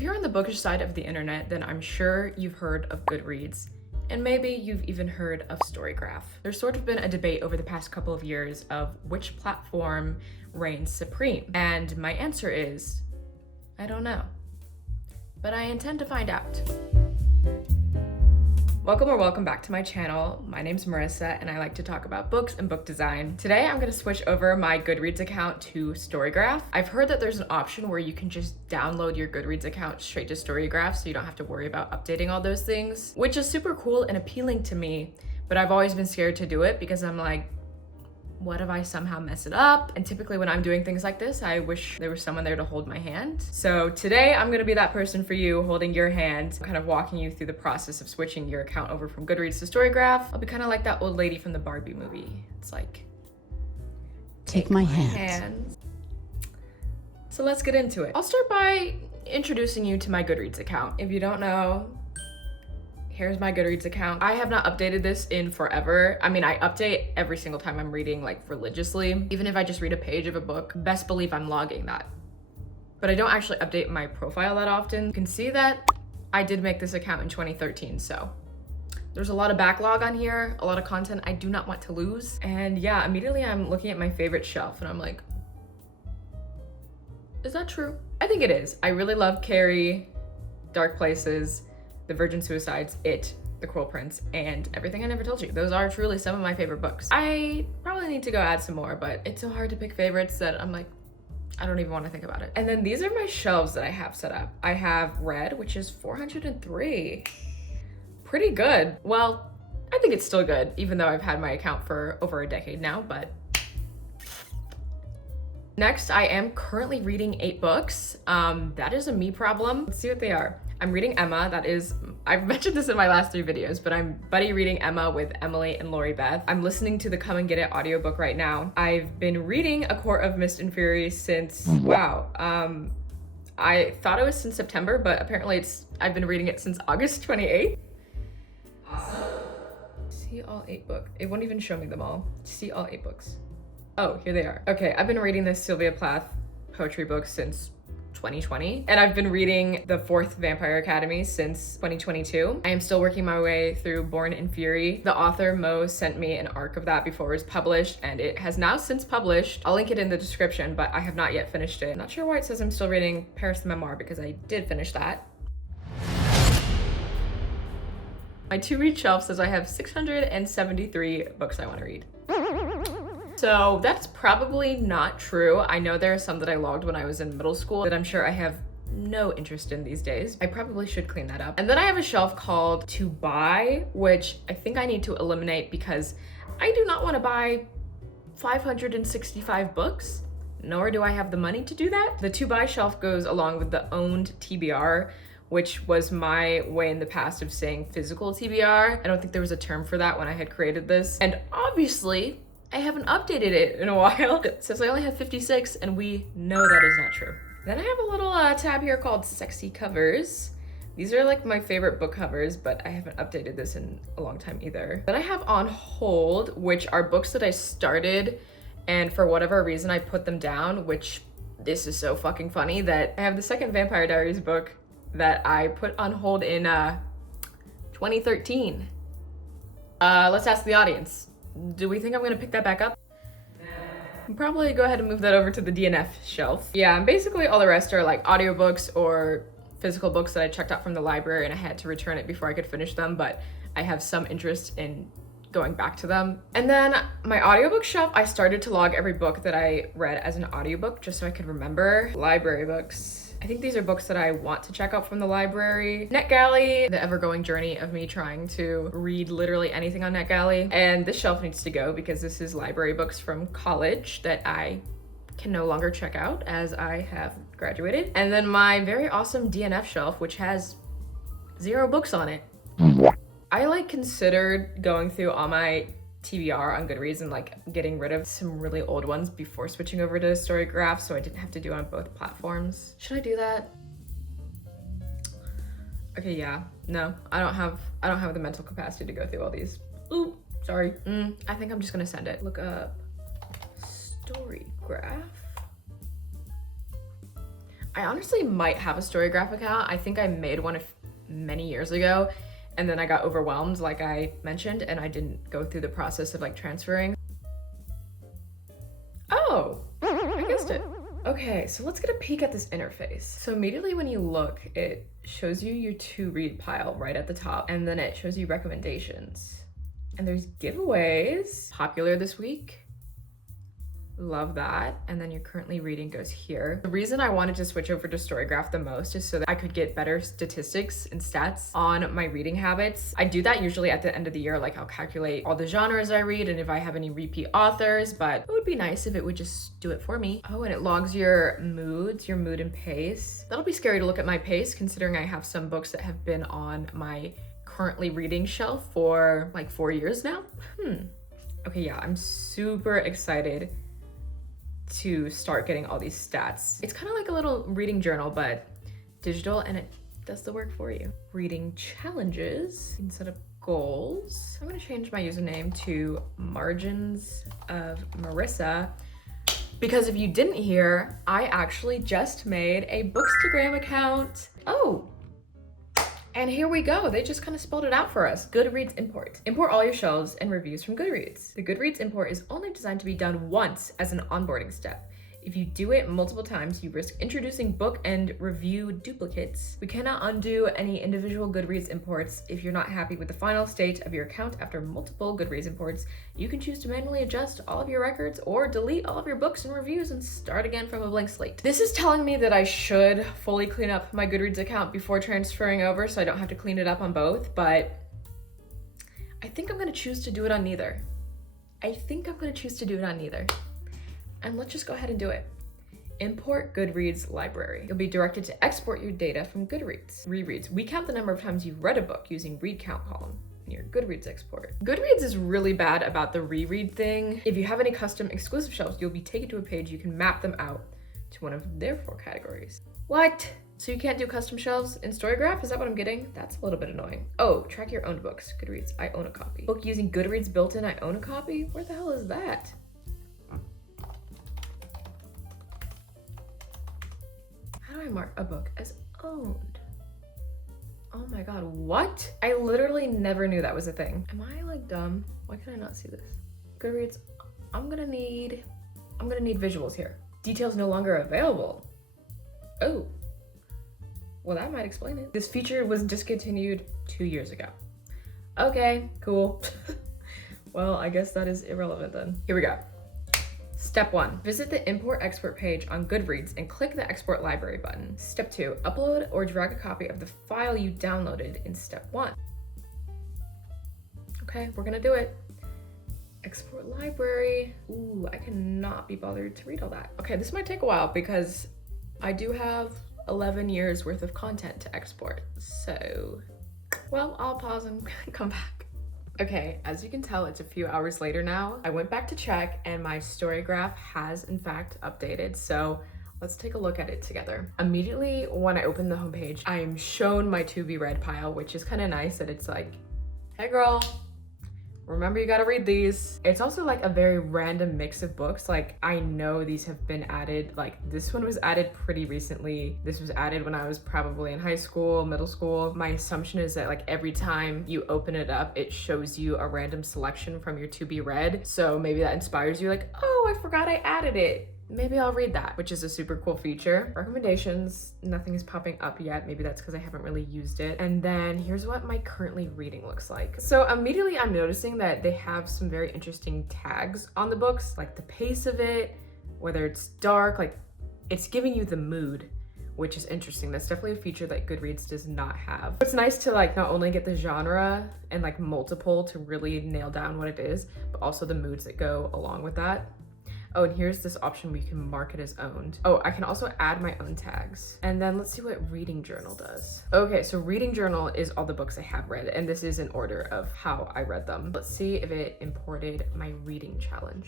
If you're on the bookish side of the internet, then I'm sure you've heard of Goodreads, and maybe you've even heard of Storygraph. There's sort of been a debate over the past couple of years of which platform reigns supreme, and my answer is, I don't know, but I intend to find out. Welcome back to my channel. My name's Marissa and I like to talk about books and book design. Today I'm gonna switch over my Goodreads account to Storygraph. I've heard that there's an option where you can just download your Goodreads account straight to Storygraph so you don't have to worry about updating all those things, which is super cool and appealing to me, but I've always been scared to do it because I'm like, what if I somehow mess it up? And typically when I'm doing things like this, I wish there was someone there to hold my hand. So today I'm gonna be that person for you, holding your hand, kind of walking you through the process of switching your account over from Goodreads to Storygraph. I'll be kind of like that old lady from the Barbie movie. It's like, take my hand. So let's get into it. I'll start by introducing you to my Goodreads account. If you don't know, here's my Goodreads account. I have not updated this in forever. I mean, I update every single time I'm reading, like, religiously. Even if I just read a page of a book, best believe I'm logging that. But I don't actually update my profile that often. You can see that I did make this account in 2013, so there's a lot of backlog on here, a lot of content I do not want to lose. And yeah, immediately I'm looking at my favorite shelf and I'm like, is that true? I think it is. I really love Carrie, Dark Places, The Virgin Suicides, It, The Cruel Prince, and Everything I Never Told You. Those are truly some of my favorite books. I probably need to go add some more, but it's so hard to pick favorites that I'm like, I don't even want to think about it. And then these are my shelves that I have set up. I have Red, which is 403. Pretty good. Well, I think it's still good, even though I've had my account for over a decade now, but. Next, I am currently reading 8 books. That is a me problem. Let's see what they are. I'm reading Emma. That is, I've mentioned this in my last 3 videos, but I'm buddy reading Emma with Emily and Lori Beth. I'm listening to the Come and Get It audiobook right now. I've been reading A Court of Mist and Fury since, wow. I thought it was since September, but apparently I've been reading it since August 28th. Awesome. See all 8 books. It won't even show me them all. See all 8 books. Oh, here they are. Okay, I've been reading this Sylvia Plath poetry book since 2020, and I've been reading the 4th Vampire Academy since 2022. I am still working my way through Born in Fury. The author Mo sent me an arc of that before it was published, and it has now since published. I'll link it in the description, but I have not yet finished it. Not sure why it says I'm still reading Paris the Memoir, because I did finish that. My to-read shelf says I have 673 books I want to read. So that's probably not true. I know there are some that I logged when I was in middle school that I'm sure I have no interest in these days. I probably should clean that up. And then I have a shelf called To Buy, which I think I need to eliminate because I do not want to buy 565 books, nor do I have the money to do that. The To Buy shelf goes along with the owned TBR, which was my way in the past of saying physical TBR. I don't think there was a term for that when I had created this. And obviously, I haven't updated it in a while. It says I only have 56, and we know that is not true. Then I have a little tab here called Sexy Covers. These are like my favorite book covers, but I haven't updated this in a long time either. Then I have On Hold, which are books that I started, and for whatever reason I put them down, which this is so fucking funny that I have the second Vampire Diaries book that I put on hold in 2013. Let's ask the audience. Do we think I'm gonna pick that back up? I'll probably go ahead and move that over to the DNF shelf. Yeah, and basically all the rest are like audiobooks or physical books that I checked out from the library and I had to return it before I could finish them, but I have some interest in going back to them. And then my audiobook shelf, I started to log every book that I read as an audiobook just so I could remember. Library books. I think these are books that I want to check out from the library. NetGalley, the ever-going journey of me trying to read literally anything on NetGalley. And this shelf needs to go because this is library books from college that I can no longer check out as I have graduated. And then my very awesome DNF shelf, which has 0 books on it. I like considered going through all my TBR on Goodreads and like getting rid of some really old ones before switching over to Storygraph so I didn't have to do it on both platforms. Should I do that? Okay, yeah. No, I don't have the mental capacity to go through all these. Ooh, sorry. I think I'm just gonna send it. Look up Storygraph. I honestly might have a Storygraph account. I think I made one many years ago, and then I got overwhelmed, like I mentioned, and I didn't go through the process of like transferring. Oh, I guessed it. Okay, so let's get a peek at this interface. So immediately when you look, it shows you your to read pile right at the top, and then it shows you recommendations. And there's giveaways. Popular this week. Love that. And then your currently reading goes here. The reason I wanted to switch over to Storygraph the most is so that I could get better statistics and stats on my reading habits. I do that usually at the end of the year, like I'll calculate all the genres I read and if I have any repeat authors, but it would be nice if it would just do it for me. Oh, and it logs your moods, your mood and pace. That'll be scary to look at my pace considering I have some books that have been on my currently reading shelf for like 4 years now. Okay, yeah, I'm super excited to start getting all these stats. It's kind of like a little reading journal, but digital, and it does the work for you. Reading challenges, you can set up goals. I'm gonna change my username to Margins of Marissa, because if you didn't hear, I actually just made a Bookstagram account. Oh, and here we go. They just kind of spelled it out for us. Goodreads import. Import all your shelves and reviews from Goodreads. The Goodreads import is only designed to be done once as an onboarding step. If you do it multiple times, you risk introducing book and review duplicates. We cannot undo any individual Goodreads imports. If you're not happy with the final state of your account after multiple Goodreads imports, you can choose to manually adjust all of your records or delete all of your books and reviews and start again from a blank slate. This is telling me that I should fully clean up my Goodreads account before transferring over so I don't have to clean it up on both, but I think I'm gonna choose to do it on neither. And let's just go ahead and do it. Import Goodreads library. You'll be directed to export your data from Goodreads. Rereads. We count the number of times you've read a book using read count column in your Goodreads export. Goodreads is really bad about the reread thing. If you have any custom exclusive shelves, you'll be taken to a page you can map them out to one of their 4 categories. What? So you can't do custom shelves in Storygraph? Is that what I'm getting? That's a little bit annoying. Oh, track your own books. Goodreads. I own a copy. Book using Goodreads built-in. I own a copy? Where the hell is that? How do I mark a book as owned? Oh my god, what? I literally never knew that was a thing. Am I like dumb? Why can I not see this? Goodreads, I'm gonna need visuals here. Details no longer available. Oh, well that might explain it. This feature was discontinued 2 years ago. Okay, cool. Well, I guess that is irrelevant then. Here we go. Step 1, visit the import export page on Goodreads and click the export library button. Step 2, upload or drag a copy of the file you downloaded in step 1. Okay, we're gonna do it. Export library. Ooh, I cannot be bothered to read all that. Okay, this might take a while because I do have 11 years worth of content to export. So, well, I'll pause and come back. Okay, as you can tell, it's a few hours later now. I went back to check and my Storygraph has in fact updated. So let's take a look at it together. Immediately when I open the homepage, I am shown my to be read pile, which is kind of nice that it's like, hey girl, remember you gotta read these. It's also like a very random mix of books. Like I know these have been added, like this one was added pretty recently. This was added when I was probably in high school, middle school. My assumption is that like every time you open it up, it shows you a random selection from your to be read. So maybe that inspires you like, oh, I forgot I added it. Maybe I'll read that, which is a super cool feature. Recommendations, nothing is popping up yet. Maybe that's because I haven't really used it. And then here's what my currently reading looks like. So immediately I'm noticing that they have some very interesting tags on the books, like the pace of it, whether it's dark, like it's giving you the mood, which is interesting. That's definitely a feature that Goodreads does not have. It's nice to like not only get the genre and like multiple to really nail down what it is, but also the moods that go along with that. Oh, and here's this option where you can mark it as owned. Oh, I can also add my own tags. And then let's see what reading journal does. Okay, so reading journal is all the books I have read, and this is in order of how I read them. Let's see if it imported my reading challenge.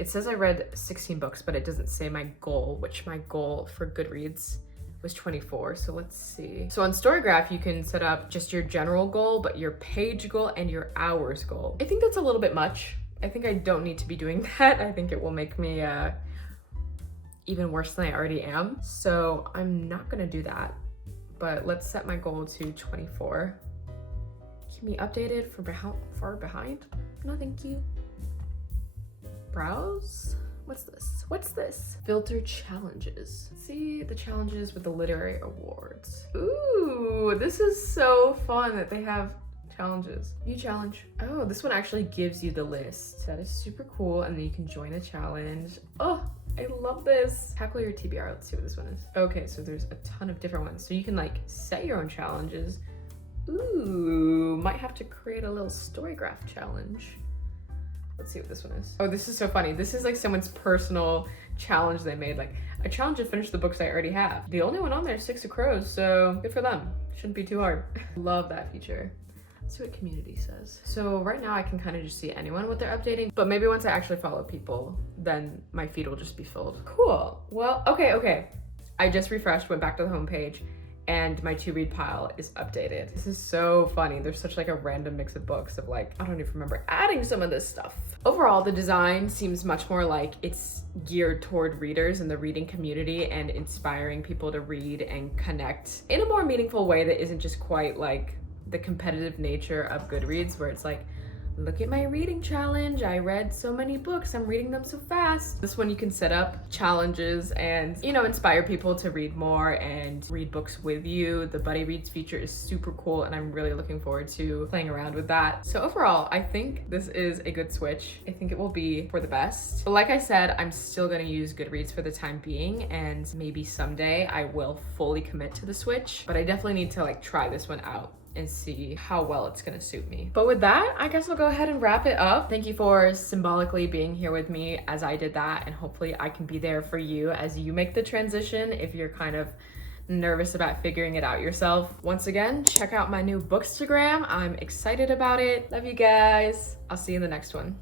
It says I read 16 books, but it doesn't say my goal, which my goal for Goodreads was 24. So let's see. So on Storygraph, you can set up just your general goal, but your page goal and your hours goal. I think that's a little bit much. I think I don't need to be doing that. I think it will make me even worse than I already am. So I'm not gonna do that, but let's set my goal to 24. Keep me updated for far behind. No, thank you. Browse. What's this? What's this? Filter challenges. Let's see the challenges with the literary awards. Ooh, this is so fun that they have challenges. New challenge. Oh, this one actually gives you the list. That is super cool. And then you can join a challenge. Oh, I love this. Tackle your TBR. Let's see what this one is. Okay, so there's a ton of different ones. So you can like set your own challenges. Ooh, might have to create a little Storygraph challenge. Let's see what this one is. Oh, this is so funny. This is like someone's personal challenge they made. Like a challenge to finish the books I already have. The only one on there is Six of Crows, so good for them. Shouldn't be too hard. Love that feature. Let's see what community says. So right now I can kind of just see anyone what they're updating, but maybe once I actually follow people, then my feed will just be filled. Cool. Well, okay. I just refreshed, went back to the homepage, and my to read pile is updated. This is so funny. There's such like a random mix of books of like, I don't even remember adding some of this stuff. Overall, the design seems much more like it's geared toward readers and the reading community and inspiring people to read and connect in a more meaningful way that isn't just quite like the competitive nature of Goodreads, where it's like, look at my reading challenge. I read so many books. I'm reading them so fast. This one you can set up challenges and, you know, inspire people to read more and read books with you. The Buddy Reads feature is super cool and I'm really looking forward to playing around with that. So overall, I think this is a good switch. I think it will be for the best. But like I said, I'm still gonna use Goodreads for the time being, and maybe someday I will fully commit to the switch, but I definitely need to like try this one out and see how well it's gonna suit me. But with that, I guess I'll go ahead and wrap it up. Thank you for symbolically being here with me as I did that, and hopefully I can be there for you as you make the transition if you're kind of nervous about figuring it out yourself. Once again, check out my new Bookstagram. I'm excited about it. Love you guys. I'll see you in the next one.